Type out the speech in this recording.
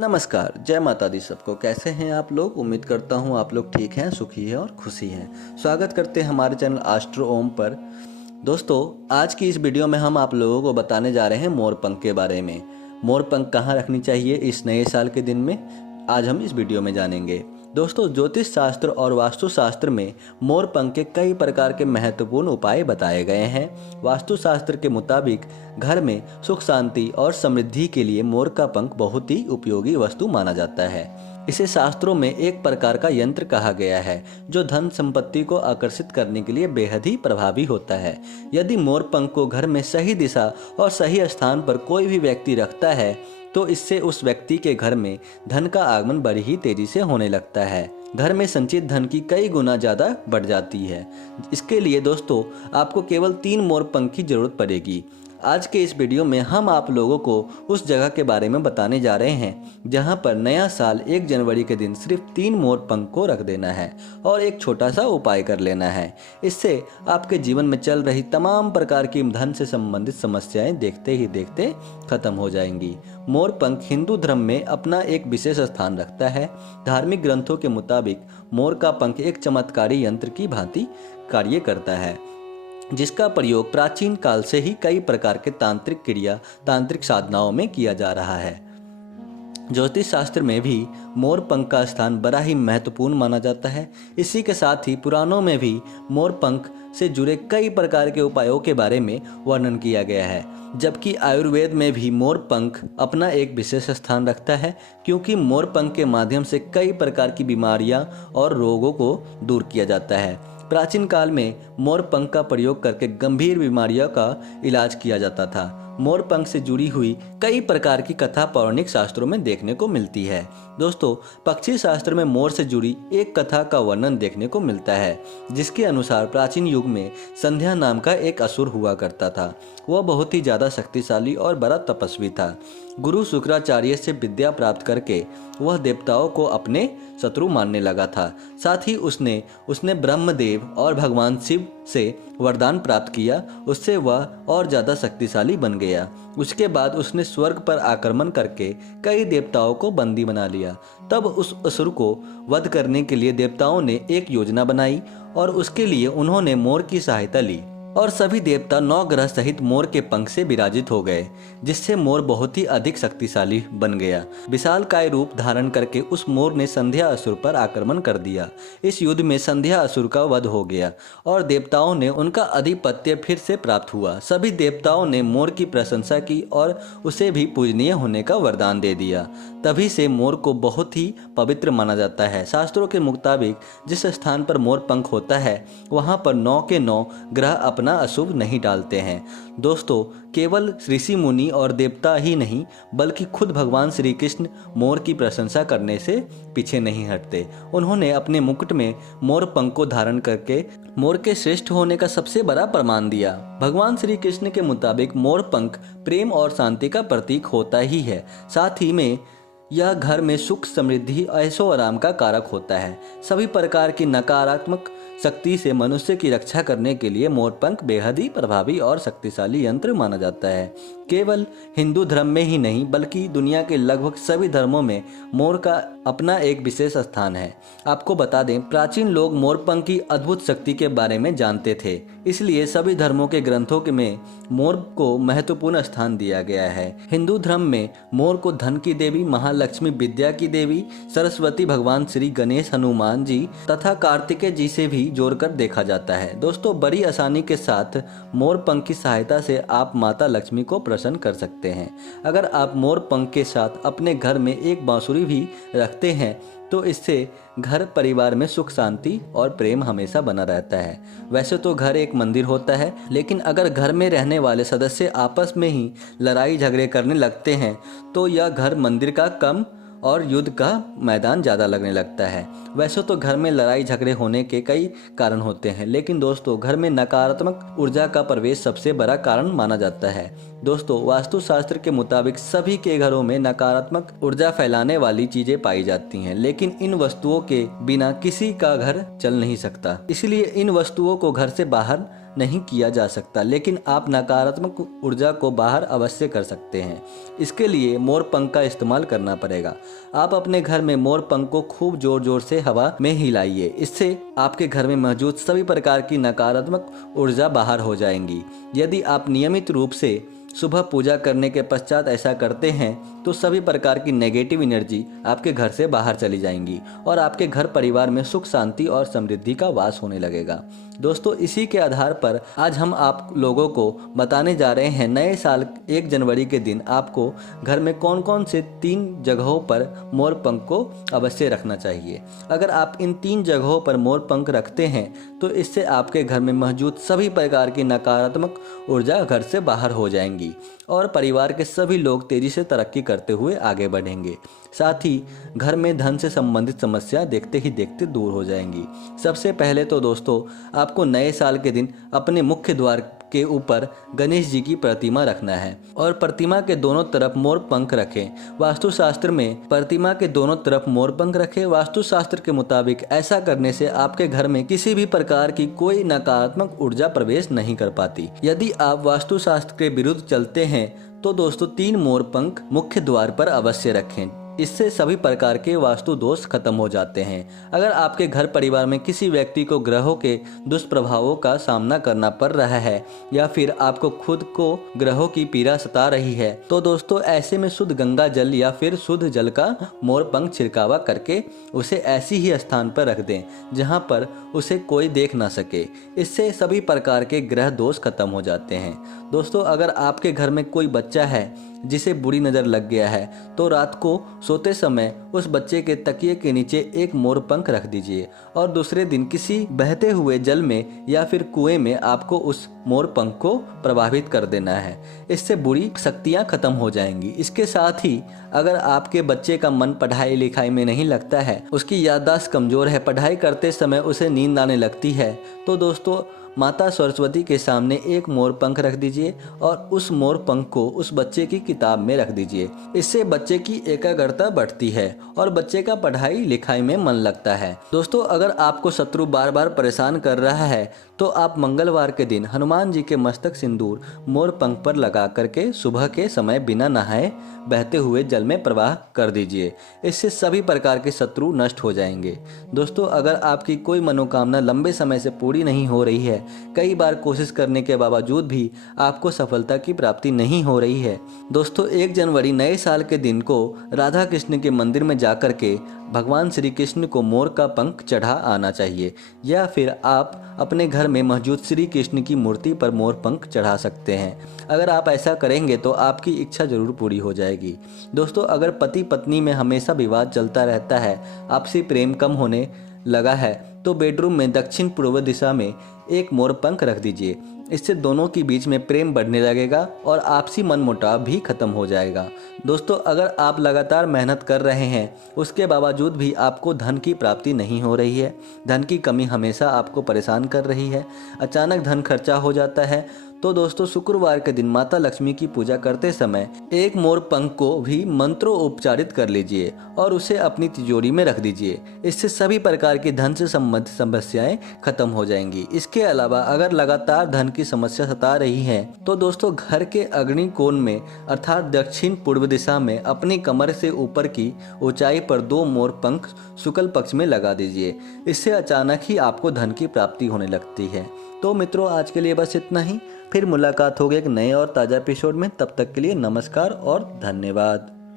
नमस्कार, जय माता दी सबको। कैसे हैं आप लोग? उम्मीद करता हूँ आप लोग ठीक हैं, सुखी हैं और खुशी हैं। स्वागत करते हैं हमारे चैनल आस्ट्रो ओम पर। दोस्तों, आज की इस वीडियो में हम आप लोगों को बताने जा रहे हैं मोरपंख के बारे में। मोरपंख कहाँ रखनी चाहिए इस नए साल के दिन में, आज हम इस वीडियो में जानेंगे। दोस्तों, ज्योतिष शास्त्र और वास्तु शास्त्र में मोरपंख के कई प्रकार के महत्वपूर्ण उपाय बताए गए हैं। वास्तु शास्त्र के मुताबिक घर में सुख शांति और समृद्धि के लिए मोर का पंख बहुत ही उपयोगी वस्तु माना जाता है। इसे शास्त्रों में एक प्रकार का यंत्र कहा गया है जो धन संपत्ति को आकर्षित करने के लिए बेहद ही प्रभावी होता है। यदि मोर पंख को घर में सही दिशा और सही स्थान पर कोई भी व्यक्ति रखता है तो इससे उस व्यक्ति के घर में धन का आगमन बड़ी ही तेजी से होने लगता है। घर में संचित धन की कई गुना ज़्यादा बढ़ जाती है। इसके लिए दोस्तों आपको केवल 3 मोर पंख की जरूरत पड़ेगी। आज के इस वीडियो में हम आप लोगों को उस जगह के बारे में बताने जा रहे हैं जहां पर नया साल 1 जनवरी के दिन सिर्फ 3 मोर पंख को रख देना है और एक छोटा सा उपाय कर लेना है। इससे आपके जीवन में चल रही तमाम प्रकार की धन से संबंधित समस्याएं देखते ही देखते खत्म हो जाएंगी। मोर पंख हिंदू धर्म में अपना एक विशेष स्थान रखता है। धार्मिक ग्रंथों के मुताबिक मोर का पंख एक चमत्कारी यंत्र की भांति कार्य करता है जिसका प्रयोग प्राचीन काल से ही कई प्रकार के तांत्रिक साधनाओं में किया जा रहा है। ज्योतिष शास्त्र में भी मोर पंख का स्थान बड़ा ही महत्वपूर्ण माना जाता है। इसी के साथ ही पुराणों में भी मोर पंख से जुड़े कई प्रकार के उपायों के बारे में वर्णन किया गया है। जबकि आयुर्वेद में भी मोर पंख अपना एक विशेष स्थान रखता है क्योंकि मोर पंख के माध्यम से कई प्रकार की बीमारियां और रोगों को दूर किया जाता है। प्राचीन काल में मोर पंख का प्रयोग करके गंभीर बीमारियों का इलाज किया जाता था। मोर पंख से जुड़ी हुई कई प्रकार की कथा पौराणिक शास्त्रों में देखने को मिलती है। दोस्तों, पक्षी शास्त्र में मोर से जुड़ी एक कथा का वर्णन देखने को मिलता है जिसके अनुसार प्राचीन युग में संध्या नाम का एक असुर हुआ करता था। वह बहुत ही ज्यादा शक्तिशाली और बड़ा तपस्वी था। गुरु शुक्राचार्य से विद्या प्राप्त करके वह देवताओं को अपने शत्रु मानने लगा था। साथ ही उसने ब्रह्मदेव और भगवान शिव से वरदान प्राप्त किया। उससे वह और ज्यादा शक्तिशाली बन गया। उसके बाद उसने स्वर्ग पर आक्रमण करके कई देवताओं को बंदी बना लिया। तब उस असुर को वध करने के लिए देवताओं ने एक योजना बनाई और उसके लिए उन्होंने मोर की सहायता ली और सभी देवता 9 ग्रह सहित मोर के पंख से विराजित हो गए जिससे मोर बहुत ही अधिक शक्तिशाली बन गया। विशालकाय रूप धारण करके उस मोर ने संध्या असुर पर आक्रमण कर दिया। इस युद्ध में संध्या असुर का वध हो गया और देवताओं ने उनका आधिपत्य फिर से प्राप्त हुआ। सभी देवताओं ने मोर की प्रशंसा की और उसे भी पूजनीय होने का वरदान दे दिया। तभी से मोर को बहुत ही पवित्र माना जाता है। शास्त्रों के मुताबिक जिस स्थान पर मोर पंख होता है वहां पर 9 के 9 ग्रह अपना अशुभ नहीं डालते हैं। दोस्तों, केवल ऋषि मुनि और देवता ही नहीं बल्कि खुद भगवान श्री कृष्ण मोर की प्रशंसा करने से पीछे नहीं हटते। उन्होंने अपने मुकुट में मोर पंख को धारण करके मोर के श्रेष्ठ होने का सबसे बड़ा प्रमाण दिया। भगवान श्री कृष्ण के मुताबिक मोर पंख प्रेम और शांति का प्रतीक होता ही है। साथ ही में यह घर में सुख समृद्धि ऐशो आराम का कारक होता है। सभी प्रकार की नकारात्मक शक्ति से मनुष्य की रक्षा करने के लिए मोरपंख बेहद ही प्रभावी और शक्तिशाली यंत्र माना जाता है। केवल हिंदू धर्म में ही नहीं बल्कि दुनिया के लगभग सभी धर्मों में मोर का अपना एक विशेष स्थान है। आपको बता दें, प्राचीन लोग मोरपंख की अद्भुत शक्ति के बारे में जानते थे, इसलिए सभी धर्मों के ग्रंथों में मोर को महत्वपूर्ण स्थान दिया गया है। हिंदू धर्म में मोर को धन की देवी, महालक्ष्मी, विद्या की देवी, सरस्वती, भगवान श्री गणेश, हनुमान जी तथा कार्तिकेय जी से भी जोड़कर देखा जाता है। दोस्तों, बड़ी आसानी के साथ मोर पंख की सहायता से आप माता लक्ष्मी को प्रसन्न कर सकते हैं। अगर आप मोर पंख के साथ अपने घर में एक बांसुरी भी रखते हैं तो इससे घर परिवार में सुख शांति और प्रेम हमेशा बना रहता है। वैसे तो घर एक मंदिर होता है, लेकिन अगर घर में रहने वाले सदस्य आपस में ही लड़ाई झगड़े करने लगते हैं तो यह घर मंदिर का कम और युद्ध का मैदान ज़्यादा लगने लगता है। वैसे तो घर में लड़ाई झगड़े होने के कई कारण होते हैं, लेकिन दोस्तों घर में नकारात्मक ऊर्जा का प्रवेश सबसे बड़ा कारण माना जाता है। दोस्तों, वास्तुशास्त्र के मुताबिक सभी के घरों में नकारात्मक ऊर्जा फैलाने वाली चीजें पाई जाती हैं, लेकिन इन वस्तुओं के बिना किसी का घर चल नहीं सकता। इसलिए इन वस्तुओं को घर से बाहर नहीं किया जा सकता, लेकिन आप नकारात्मक ऊर्जा को बाहर अवश्य कर सकते हैं। इसके लिए मोर पंख का इस्तेमाल करना पड़ेगा। आप अपने घर में मोर पंख को खूब जोर जोर से हवा में हिलाइए। इससे आपके घर में मौजूद सभी प्रकार की नकारात्मक ऊर्जा बाहर हो जाएंगी। यदि आप नियमित रूप से सुबह पूजा करने के पश्चात ऐसा करते हैं तो सभी प्रकार की नेगेटिव एनर्जी आपके घर से बाहर चली जाएंगी और आपके घर परिवार में सुख, शांति और समृद्धि का वास होने लगेगा। दोस्तों, इसी के आधार पर आज हम आप लोगों को बताने जा रहे हैं नए साल 1 जनवरी के दिन आपको घर में कौन कौन से 3 जगहों पर मोर पंख को अवश्य रखना चाहिए। अगर आप इन 3 जगहों पर मोर पंख रखते हैं तो इससे आपके घर में मौजूद सभी प्रकार की नकारात्मक ऊर्जा घर से बाहर हो जाएंगी और परिवार के सभी लोग तेजी से तरक्की करते हुए आगे बढ़ेंगे। साथ ही घर में धन से संबंधित समस्या देखते ही देखते दूर हो जाएंगी। सबसे पहले तो दोस्तों, आपको नए साल के दिन अपने मुख्य द्वार के ऊपर गणेश जी की प्रतिमा रखना है और प्रतिमा के दोनों तरफ मोर पंख रखें। वास्तुशास्त्र में प्रतिमा के दोनों तरफ मोर पंख रखें। वास्तुशास्त्र के मुताबिक ऐसा करने से आपके घर में किसी भी प्रकार की कोई नकारात्मक ऊर्जा प्रवेश नहीं कर पाती। यदि आप वास्तुशास्त्र के विरुद्ध चलते हैं तो दोस्तों 3 मोर पंख मुख्य द्वार पर अवश्य रखें। इससे सभी प्रकार के वास्तु दोष खत्म हो जाते हैं। अगर आपके घर परिवार में किसी व्यक्ति को ग्रहों के दुष्प्रभावों का सामना करना पड़ रहा है या फिर आपको खुद को ग्रहों की पीड़ा सता रही है तो दोस्तों ऐसे में शुद्ध गंगा जल या फिर शुद्ध जल का मोर पंख छिड़कावा करके उसे ऐसी ही स्थान पर रख दें जहां पर उसे कोई देख ना सके। इससे सभी प्रकार के ग्रह दोष खत्म हो जाते हैं। दोस्तों, अगर आपके घर में कोई बच्चा है जिसे बुरी नज़र लग गया है तो रात को सोते समय उस बच्चे के तकिए के नीचे एक मोर पंख रख दीजिए और दूसरे दिन किसी बहते हुए जल में या फिर कुएं में आपको उस मोर पंख को प्रभावित कर देना है। इससे बुरी शक्तियां खत्म हो जाएंगी। इसके साथ ही अगर आपके बच्चे का मन पढ़ाई लिखाई में नहीं लगता है, उसकी याददाश्त कमज़ोर है, पढ़ाई करते समय उसे नींद आने लगती है तो दोस्तों माता सरस्वती के सामने एक मोर पंख रख दीजिए और उस मोर पंख को उस बच्चे की किताब में रख दीजिए। इससे बच्चे की एकाग्रता बढ़ती है और बच्चे का पढ़ाई लिखाई में मन लगता है। दोस्तों, अगर आपको शत्रु बार बार परेशान कर रहा है तो आप मंगलवार के दिन हनुमान जी के मस्तक सिंदूर मोर पंख पर लगा करके सुबह के समय बिना नहाए बहते हुए जल में प्रवाह कर दीजिए। इससे सभी प्रकार के शत्रु नष्ट हो जाएंगे। दोस्तों, अगर आपकी कोई मनोकामना लंबे समय से पूरी नहीं हो रही है, कई बार कोशिश करने के बावजूद भी आपको सफलता की प्राप्ति नहीं हो रही है, दोस्तों 1 जनवरी नए साल के दिन को राधा कृष्ण के मंदिर में जाकर के भगवान श्री कृष्ण को मोर का पंख चढ़ा आना चाहिए या फिर आप अपने घर में मौजूद श्री कृष्ण की मूर्ति पर मोर पंख चढ़ा सकते हैं। अगर आप ऐसा करेंगे तो आपकी इच्छा जरूर पूरी हो जाएगी। दोस्तों, अगर पति पत्नी में हमेशा विवाद चलता रहता है, आपसी प्रेम कम होने लगा है तो बेडरूम में दक्षिण पूर्व दिशा में एक मोर पंख रख दीजिए। इससे दोनों के बीच में प्रेम बढ़ने लगेगा और आपसी मनमुटाव भी खत्म हो जाएगा। दोस्तों, अगर आप लगातार मेहनत कर रहे हैं उसके बावजूद भी आपको धन की प्राप्ति नहीं हो रही है, धन की कमी हमेशा आपको परेशान कर रही है, अचानक धन खर्चा हो जाता है, तो दोस्तों शुक्रवार के दिन माता लक्ष्मी की पूजा करते समय एक मोर पंख को भी मंत्रों उपचारित कर लीजिए और उसे अपनी तिजोरी में रख दीजिए। इससे सभी प्रकार की धन से संबंधित समस्याएं खत्म हो जाएंगी। इसके अलावा अगर लगातार धन की समस्या सता रही है तो दोस्तों घर के अग्नि कोण में अर्थात दक्षिण पूर्व दिशा में अपनी कमर से ऊपर की ऊंचाई पर 2 मोर पंख शुक्ल पक्ष में लगा दीजिए। इससे अचानक ही आपको धन की प्राप्ति होने लगती है। तो मित्रों, आज के लिए बस इतना ही। फिर मुलाकात होगी एक नए और ताज़ा एपिसोड में। तब तक के लिए नमस्कार और धन्यवाद।